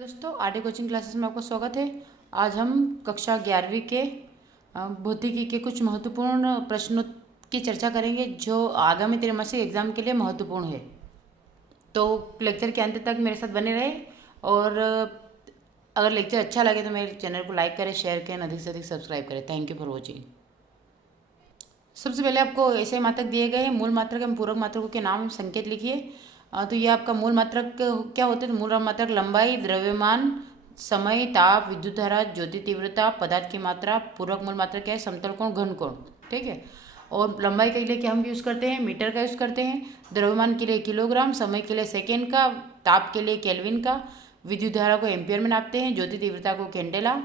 दोस्तों RD coaching classes में आपका स्वागत है। आज हम कक्षा 11वीं के भौतिकी के कुछ महत्वपूर्ण प्रश्नों की चर्चा करेंगे जो आगामी त्रैमासिक एग्जाम के लिए महत्वपूर्ण है। तो लेक्चर के अंत तक मेरे साथ बने रहे और अगर लेक्चर अच्छा लगे तो मेरे चैनल को लाइक करें, शेयर करें, अधिक से अधिक सब्सक्राइब करें। Thank you for watching. सबसे पहले आपको ऐसे मात्रक दिए गए हैं। मूल मात्रक एवं पूरक मात्रकों के नाम संकेत लिखिए। तो ये आपका मूल मात्रक क्या होते हैं? मूल मात्रक लंबाई, द्रव्यमान, समय, ताप, विद्युत धारा, ज्योति तीव्रता, पदार्थ की मात्रा। पूरक मूल मात्रक क्या है? समतल कोण, घन कोण। ठीक है। और लंबाई के लिए क्या हम यूज़ करते हैं? मीटर का यूज़ करते हैं। द्रव्यमान के लिए किलोग्राम, समय के लिए सेकेंड का, ताप के लिए केल्विन का, विद्युत धारा को एम्पियर में नापते हैं, ज्योति तीव्रता को कैंडेला,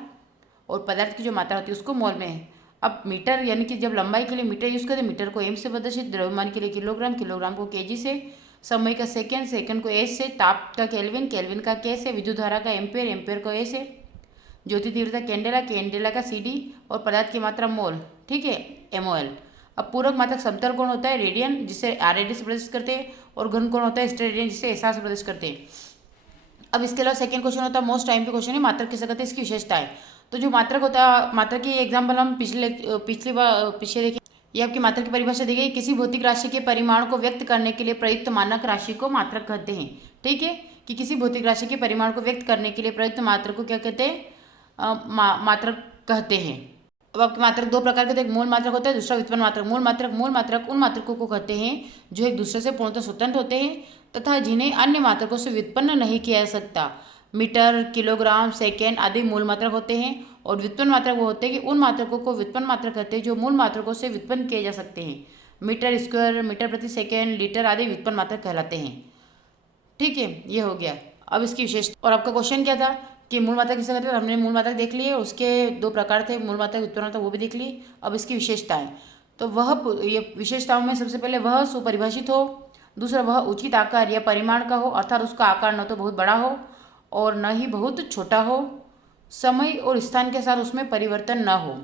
और पदार्थ की जो मात्रा होती है उसको मोल में है। अब मीटर यानी कि जब लंबाई के लिए मीटर यूज़ करते हैं, मीटर को एम से प्रदर्शित, द्रव्यमान के लिए किलोग्राम, किलोग्राम को केजी से, समय का सेकंड, सेकंड को एस से, ताप का केल्विन, केल्विन का के से, विद्युत धारा का एम्पियर, एम्पियर को ए से, ज्योति तीव्रता कैंडेला, कैंडेला का सीडी, और पदार्थ की मात्रा मोल। ठीक है, एमओएल। अब पूरक मात्रक समतल कोण होता है रेडियन, जिसे आरएडी से प्रदर्शित करते हैं, और घन कोण होता है स्ट्रेट रेडियन, जिसे एसआर से प्रदर्शित करते हैं। अब इसके अलावा सेकंड क्वेश्चन होता है मोस्ट टाइम पे क्वेश्चन है, मात्रक किसे कहते हैं, इसकी विशेषताएं। तो जो मात्रक होता है, मात्रक की एग्जाम्पल हम पीछे देखिए। ये आपकी मात्रक की परिभाषा दी गई। किसी भौतिक राशि के परिमाण को व्यक्त करने के लिए प्रयुक्त मानक राशि को मात्रक कहते हैं। ठीक है, कि किसी भौतिक राशि के परिमाण को व्यक्त करने के लिए प्रयुक्त मात्रक को क्या कहते हैं? मात्रक कहते हैं। अब आपके मात्रक दो प्रकार के होते हैं, एक मूल मात्रक होता है, दूसरा व्युत्पन्न मात्रक। मूल मात्रक उन मात्रकों को कहते हैं जो एक दूसरे से पूर्णतः स्वतंत्र होते हैं तथा जिन्हें अन्य मात्रकों से व्युत्पन्न नहीं किया जा सकता। मीटर, किलोग्राम, सेकेंड आदि मूल मात्रक होते हैं। और व्युत्पन्न मात्रक वो होते हैं कि उन मात्रकों को व्युत्पन्न मात्रक कहते हैं जो मूल मात्रकों से व्युत्पन्न किए जा सकते हैं। मीटर स्क्वायर, मीटर प्रति सेकेंड, लीटर आदि व्युत्पन्न मात्रक कहलाते हैं। ठीक है, ये हो गया। अब इसकी विशेषता। और आपका क्वेश्चन क्या था कि मूल मात्रक किसे कहते हैं? हमने मूल मात्रक देख लिए, उसके दो प्रकार थे, मूल मात्रक, व्युत्पन्न मात्रक, वो भी देख ली। अब इसकी विशेषताएं। तो वह ये विशेषताओं में सबसे पहले वह सुपरिभाषित हो, दूसरा वह उचित आकार या परिमाण का हो, अर्थात उसका आकार न तो बहुत बड़ा हो और न ही बहुत छोटा हो, समय और स्थान के साथ उसमें परिवर्तन न हो।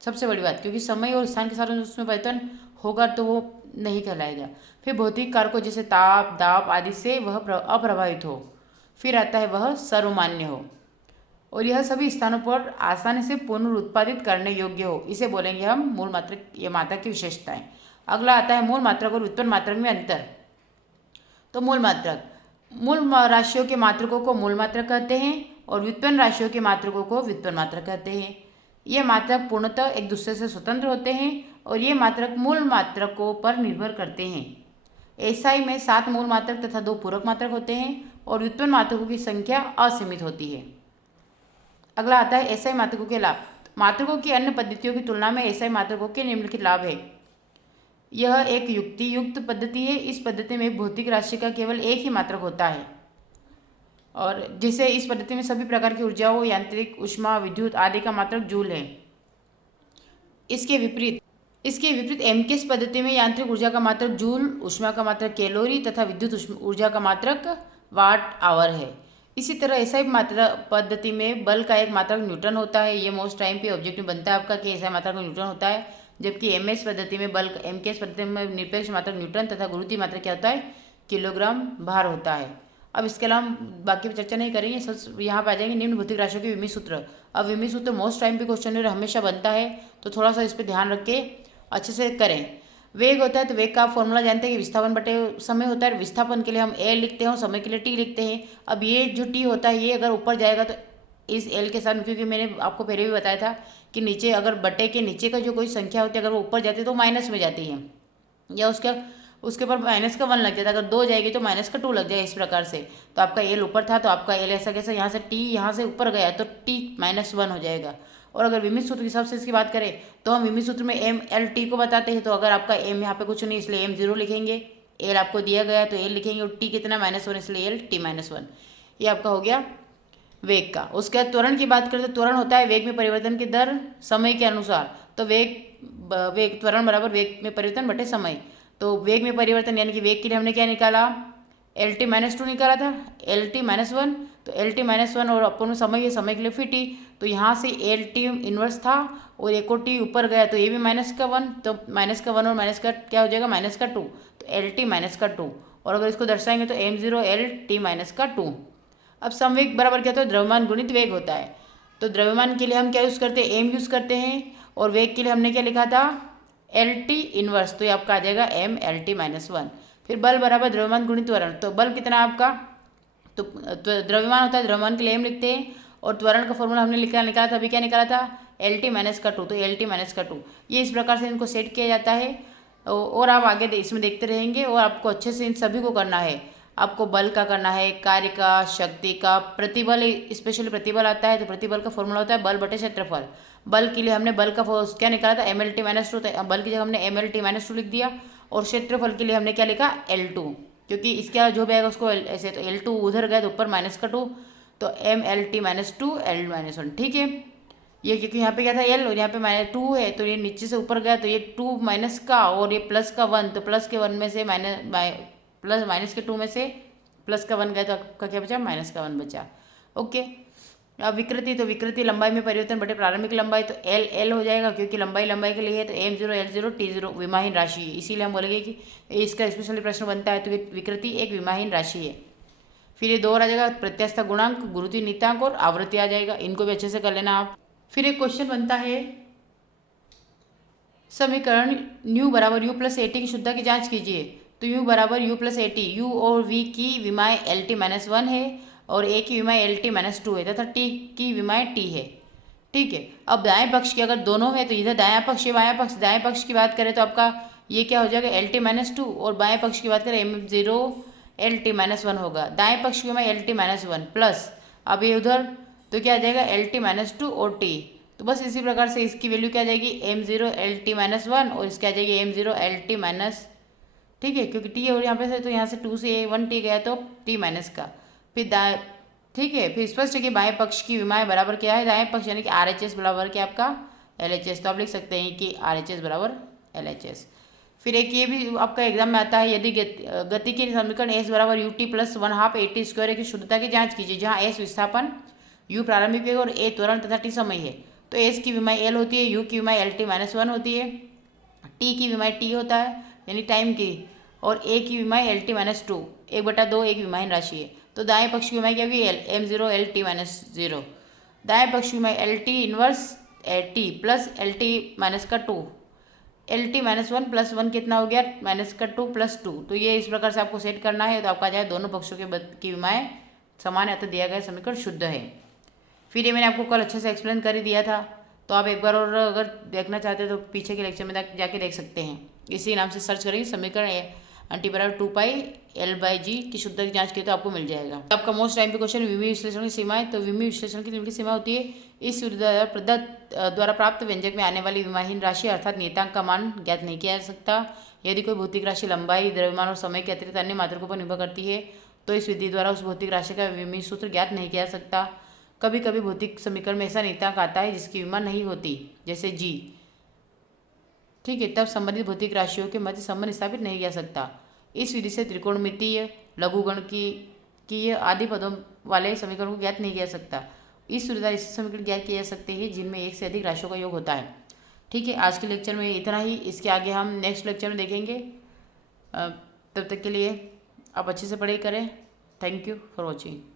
सबसे बड़ी बात, क्योंकि समय और स्थान के साथ उसमें परिवर्तन होगा तो वो नहीं कहलाएगा। फिर भौतिक कारकों जैसे ताप, दाब आदि से वह अप्रभावित हो। फिर आता है वह सर्वमान्य हो और यह सभी स्थानों पर आसानी से पुनरुत्पादित करने योग्य हो। इसे बोलेंगे हम मूल मात्रक या मात्रक की विशेषताएं। अगला आता है मूल मात्रक और व्युत्पन्न मात्रक में अंतर। तो मूल मात्रक, मूल राशियों के मात्रकों को मूल मात्रक कहते हैं और व्युत्पन्न राशियों के मात्रकों को व्युत्पन्न मात्रक कहते हैं। ये मात्रक पूर्णतः एक दूसरे से स्वतंत्र होते हैं और ये मात्रक मूल मात्रकों पर निर्भर करते हैं। एसआई में 7 मूल मात्रक तथा 2 पूरक मात्रक होते हैं और व्युत्पन्न मात्रकों की संख्या असीमित होती है। अगला आता है एसआई मात्रकों के लाभ। मात्रकों की अन्य पद्धतियों की तुलना में एसआई मात्रकों के निम्नलिखित लाभ है। यह एक युक्ति युक्त पद्धति है। इस पद्धति में भौतिक राशि का केवल एक ही मात्रक होता है और जिसे इस पद्धति में सभी प्रकार की ऊर्जाओं, यांत्रिक, ऊष्मा, विद्युत आदि का मात्रक जूल है। इसके विपरीत एमकेस पद्धति में यांत्रिक ऊर्जा का मात्रक जूल, ऊष्मा का मात्रक कैलोरी तथा विद्युत ऊर्जा का मात्रक वाट आवर है। इसी तरह एसआई मात्रक पद्धति में बल का एक मात्रक न्यूटन होता है। ये मोस्ट टाइम पे ऑब्जेक्ट में बनता है आपका कि एसआई मात्रक न्यूटन होता है, जबकि एमएस पद्धति में बल, एमकेएस पद्धति में निरपेक्ष मात्रक न्यूटन तथा गुरुत्वीय मात्रक क्या होता है? किलोग्राम भार होता है। अब इसके अलावा बाकी चर्चा नहीं करेंगे, सब यहाँ पर आ जाएंगे निम्न भौतिक राशियों के विमीय सूत्र। अब विमीय सूत्र मोस्ट टाइम पे क्वेश्चन हमेशा बनता है, तो थोड़ा सा इस पर ध्यान रख के अच्छे से करें। वेग होता है तो वेग का आप फॉर्मूला जानते हैं कि विस्थापन बटे समय होता है। विस्थापन के लिए हम एल लिखते हैं और समय के लिए टी लिखते हैं। अब ये जो टी होता है ये अगर ऊपर जाएगा तो इस एल के साथ, क्योंकि मैंने आपको पहले भी बताया था कि नीचे अगर बटे के नीचे का जो कोई संख्या होती है अगर वो ऊपर जाती है तो माइनस में जाती है, या उसके ऊपर माइनस का 1 लग जाता है। अगर 2 जाएगी तो माइनस का 2 लग जाए, इस प्रकार से। तो आपका एल ऊपर था तो आपका एल ऐसा कैसे यहाँ से टी यहाँ से ऊपर गया तो टी -1 हो जाएगा। और अगर विमीय सूत्र के हिसाब से इसकी बात करें तो हम विमीय सूत्र में एम एल टी को बताते हैं। तो अगर आपका एम यहाँ पे कुछ नहीं इसलिए एम 0 लिखेंगे, एल आपको दिया गया है तो एल लिखेंगे और टी कितना -1 इसलिए एल टी -1। ये आपका हो गया वेग का। उसके बाद त्वरण की बात करें तो त्वरण होता है वेग में परिवर्तन की दर समय के अनुसार। तो वेग त्वरण बराबर वेग में परिवर्तन बटे समय। तो वेग में परिवर्तन यानी कि वेग के लिए हमने क्या निकाला? LT-2 निकाला था, LT-1। तो LT-1 और अपन समय के लिए फिर टी, तो यहाँ से LT इन्वर्स था और एक और टी ऊपर गया तो ये भी -1, तो -1 और माइनस का क्या हो जाएगा? -2। तो LT -2। और अगर इसको दर्शाएंगे तो M0 LT -2। अब संवेग बराबर क्या होता है, द्रव्यमान गुणित वेग होता है। तो द्रव्यमान के लिए हम क्या यूज़ करते हैं, एम यूज़ करते हैं, और वेग के लिए हमने क्या लिखा था, एल टी इनवर्स। तो ये आपका आ जाएगा M L T minus one. फिर बल बराबर द्रव्यमान गुणित त्वरण। तो बल कितना है आपका, तो द्रव्यमान होता है, द्रव्यमान के लिए एम लिखते हैं, और त्वरण का फॉर्मूला हमने निकाला था, अभी क्या निकाला था, एल टी माइनस का टू। तो एल टी माइनस का टू, ये इस प्रकार से इनको सेट किया जाता है। और आप आगे इसमें देखते रहेंगे, और आपको अच्छे से इन सभी को करना है। आपको बल का करना है, कार्य का, शक्ति का, प्रतिबल, स्पेशली प्रतिबल आता है तो प्रतिबल का फॉर्मूला होता है बल बटे क्षेत्रफल। बल के लिए हमने बल का क्या निकाला था, M L T minus two. बल की जगह हमने M L T minus two लिख दिया, और क्षेत्रफल के लिए हमने क्या लिखा, एल टू, क्योंकि इसका जो भी आएगा उसको ऐसे, तो एल टू उधर गया तो ऊपर माइनस का टू, तो M L T minus two L minus one. ठीक है, ये क्योंकि यहाँ पे क्या था एल और यहाँ पे माइनस टू है, तो ये नीचे से ऊपर गया तो ये टू माइनस का और ये प्लस का वन, तो प्लस के वन में से प्लस माइनस के टू में से प्लस का वन गया तो आपका क्या बचा, माइनस का वन बचा। ओके, अब विकृति, तो विकृति लंबाई में परिवर्तन बटे प्रारंभिक लंबाई, तो एल एल हो जाएगा क्योंकि लंबाई के लिए है, तो M zero L zero T zero विमाहीन राशि है, इसीलिए हम बोलेंगे कि इसका स्पेशली प्रश्न बनता है, तो विकृति एक विमाहीन राशि है। फिर ये दो और आ जाएगा, प्रत्यास्थ गुणांक, गुरुत्वीय नियतांक और आवृत्ति आ जाएगा, इनको भी अच्छे से कर लेना आप। फिर एक क्वेश्चन बनता है, समीकरण न्यू बराबर यू प्लस ए टी की शुद्धता की जांच कीजिए। तो यू बराबर you plus A T, you और वी की विमाएँ एल टी माइनस वन है, और ए की विमाएँ एल टी माइनस टू है, तथा टी की विमाएँ टी है। ठीक है, अब दाएं पक्ष की अगर दोनों है तो इधर दायां पक्ष या बायां पक्ष, दाएं पक्ष की बात करें तो आपका ये क्या हो जाएगा, एल टी माइनस टू, और बाएं पक्ष की बात करें M zero L T minus one होगा। दाएं पक्ष की विमाएँ L T minus one plus, अब ये उधर तो क्या आ जाएगा, एल टी माइनस टू और टी। तो बस इसी प्रकार से इसकी वैल्यू क्या आ जाएगी, M zero L T minus one, और इसकी आ जाएगी M zero L T minus, ठीक है, क्योंकि टी है और यहाँ पे से, तो यहाँ से टू से वन टी गया तो टी माइनस का। फिर दाएं, ठीक है, फिर स्पष्ट है कि बाएं पक्ष की विमाएँ बराबर क्या है, दाएं पक्ष यानी कि आर एच एस बराबर क्या आपका एल एच एस। तो आप लिख सकते हैं कि आर एच एस बराबर एल एच एस। फिर एक ये भी आपका एग्जाम में आता है, यदि गति के समीकरण एस बराबर U T plus one half A T square की शुद्धता की जांच कीजिए, जहाँ एस विस्थापन, यू प्रारंभिक वेग और ए त्वरण तथा टी समय है। तो एस की विमाएँ एल होती है, यू की विमाएँ एल टी माइनस वन होती है, टी की विमाएँ टी होता है यानी टाइम की, और ए की विमाएँ एल टी माइनस टू, एक बटा दो एक विमाहीन राशि है। तो दाएं पक्ष की विमाएँ क्या होगी, M zero L T minus zero, दाएं पक्ष की विमाएँ L T inverse T plus L T minus का two, L T minus one plus one कितना हो गया, माइनस का टू प्लस टू। तो ये इस प्रकार से आपको सेट करना है, तो आपका जाए दोनों पक्षों की विमाएँ समान है, तो दिया गया समीकरण शुद्ध है। फिर ये मैंने आपको कल अच्छे से एक्सप्लेन कर ही दिया था, तो आप एक बार और अगर देखना चाहते हैं तो पीछे के लेक्चर में जाके देख सकते हैं। इसी नाम से सर्च करेंगे समीकरण टी बराबर टू पाई एल बाई जी की शुद्धता की जांच की, तो आपको मिल जाएगा। तो आपका मोस्ट टाइम पे क्वेश्चन विमीय विश्लेषण की सीमाएं। तो विमीय विश्लेषण की लिमिट सीमा होती है, इस सुविधा प्रदत्त द्वारा प्राप्त व्यंजक में आने वाली विमाहीन राशि अर्थात नियतांक का मान ज्ञात नहीं किया जा सकता। यदि कोई भौतिक राशि लंबाई, द्रव्यमान और समय के अतिरिक्त अन्य मात्रकों पर निर्भर करती है, तो इस विधि द्वारा उस भौतिक राशि का विमीय सूत्र ज्ञात नहीं किया जा सकता। कभी कभी भौतिक समीकरण में ऐसा नियतांक आता है जिसकी विमा नहीं होती, जैसे जी, ठीक है, तब संबंधित भौतिक राशियों के मध्य संबंध स्थापित नहीं किया सकता। इस विधि से त्रिकोणमितीय, लघुगणकीय आदि पदों वाले समीकरण को ज्ञात नहीं किया जा सकता। इस सुविधा ऐसे समीकरण ज्ञात किए जा सकते हैं जिनमें एक से अधिक राशियों का योग होता है। ठीक है, आज के लेक्चर में इतना ही, इसके आगे हम नेक्स्ट लेक्चर में देखेंगे। तब तक के लिए आप अच्छे से पढ़ाई करें। Thank you for watching.